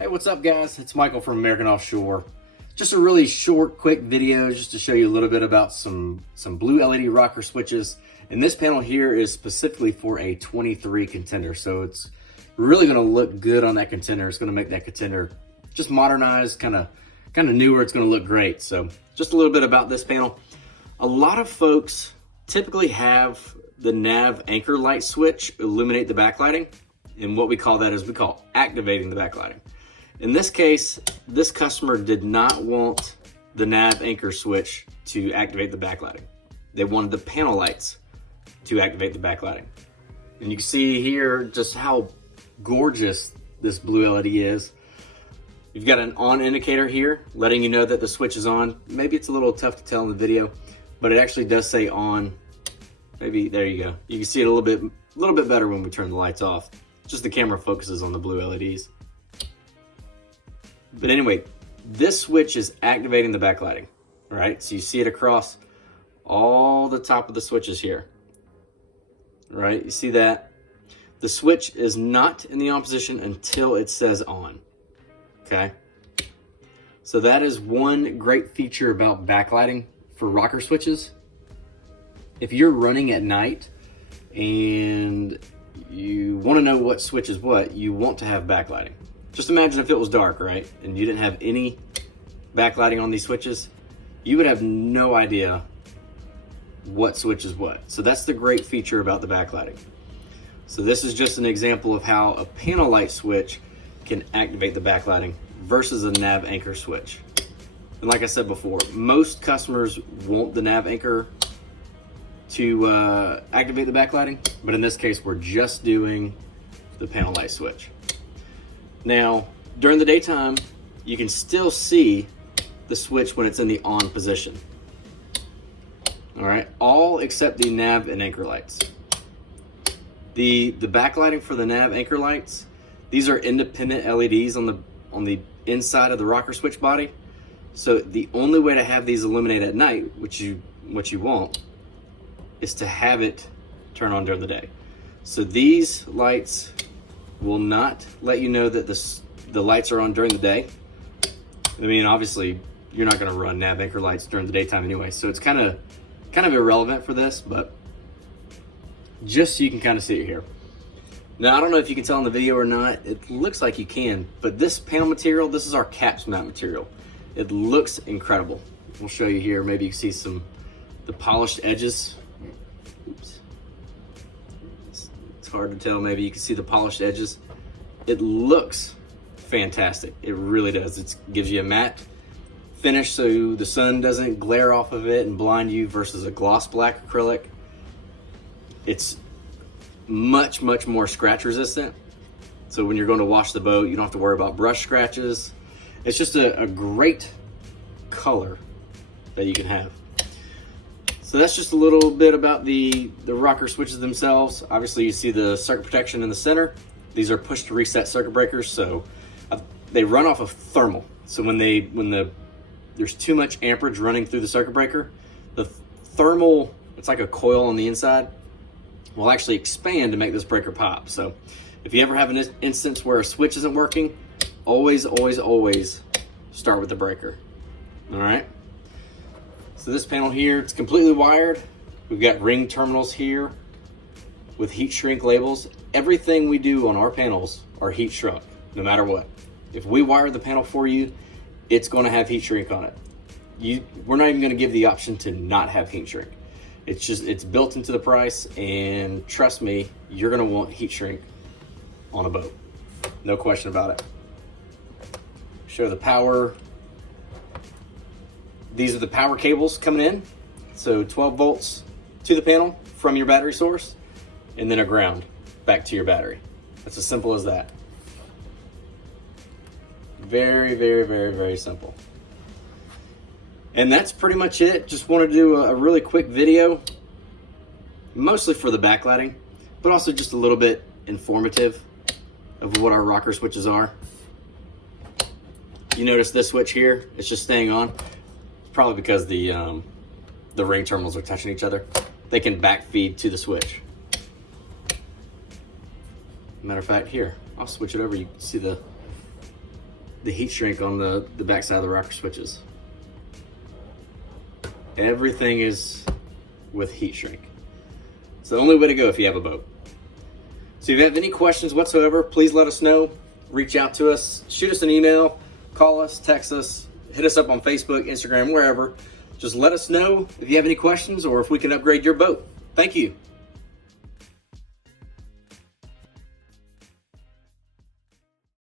Hey, what's up guys? It's Michael from American Offshore. Just a really short, quick video just to show you a little bit about some blue LED rocker switches. And this panel here is specifically for a 23 contender. So it's really gonna look good on that contender. It's gonna make that contender just modernized, kind of newer. It's gonna look great. So just a little bit about this panel. A lot of folks typically have the nav anchor light switch illuminate the backlighting. And what we call that is we call activating the backlighting. In this case, this customer did not want the nav anchor switch to activate the backlighting. They wanted the panel lights to activate the backlighting. And you can see here just how gorgeous this blue LED is. You've got an on indicator here, letting you know that the switch is on. Maybe it's a little tough to tell in the video, but it actually does say on. Maybe, there you go. You can see it a little bit better when we turn the lights off. Just the camera focuses on the blue LEDs. But anyway, this switch is activating the backlighting, right? So you see it across all the top of the switches here, right? You see that? The switch is not in the on position until it says on, okay? So that is one great feature about backlighting for rocker switches. If you're running at night and you want to know what switch is what, you want to have backlighting. Just imagine if it was dark, right? And you didn't have any backlighting on these switches, you would have no idea what switch is what. So that's the great feature about the backlighting. So this is just an example of how a panel light switch can activate the backlighting versus a nav anchor switch. And like I said before, most customers want the nav anchor to activate the backlighting, but in this case, we're just doing the panel light switch. Now, during the daytime, you can still see the switch when it's in the on position. All right, all except the nav and anchor lights. The backlighting for the nav anchor lights, these are independent LEDs on the inside of the rocker switch body. So the only way to have these illuminate at night, what you want, is to have it turn on during the day. So these lights will not let you know that the lights are on during the day. I mean, obviously, you're not gonna run nav anchor lights during the daytime anyway, so it's kind of irrelevant for this, but just so you can kind of see it here. Now, I don't know if you can tell in the video or not, it looks like you can, but this panel material, this is our caps mount material. It looks incredible. We'll show you here, maybe you can see the polished edges. Oops. It's hard to tell, maybe you can see the polished edges. It looks fantastic, it really does. It gives you a matte finish so the sun doesn't glare off of it and blind you versus a gloss black acrylic. It's much more scratch resistant. So when you're going to wash the boat, you don't have to worry about brush scratches. It's just a great color that you can have. So that's just a little bit about the rocker switches themselves. Obviously you see the circuit protection in the center. These are push to reset circuit breakers. So they run off of thermal. So when there's too much amperage running through the circuit breaker, the thermal, it's like a coil on the inside, will actually expand to make this breaker pop. So if you ever have an instance where a switch isn't working, always start with the breaker. All right. So this panel here, it's completely wired. We've got ring terminals here with heat shrink labels. Everything we do on our panels are heat shrunk, no matter what. If we wire the panel for you, it's gonna have heat shrink on it. We're not even gonna give the option to not have heat shrink. It's built into the price, and trust me, you're gonna want heat shrink on a boat. No question about it. Show the power. These are the power cables coming in. So 12 volts to the panel from your battery source, and then a ground back to your battery. It's as simple as that. Very simple. And that's pretty much it. Just wanted to do a really quick video, mostly for the backlighting, but also just a little bit informative of what our rocker switches are. You notice this switch here, it's just staying on. Probably because the ring terminals are touching each other. They can backfeed to the switch. Matter of fact, here, I'll switch it over. You can see the heat shrink on the backside of the rocker switches. Everything is with heat shrink. It's the only way to go if you have a boat. So if you have any questions whatsoever, please let us know. Reach out to us, shoot us an email, call us, text us, hit us up on Facebook, Instagram, wherever. Just let us know if you have any questions or if we can upgrade your boat. Thank you.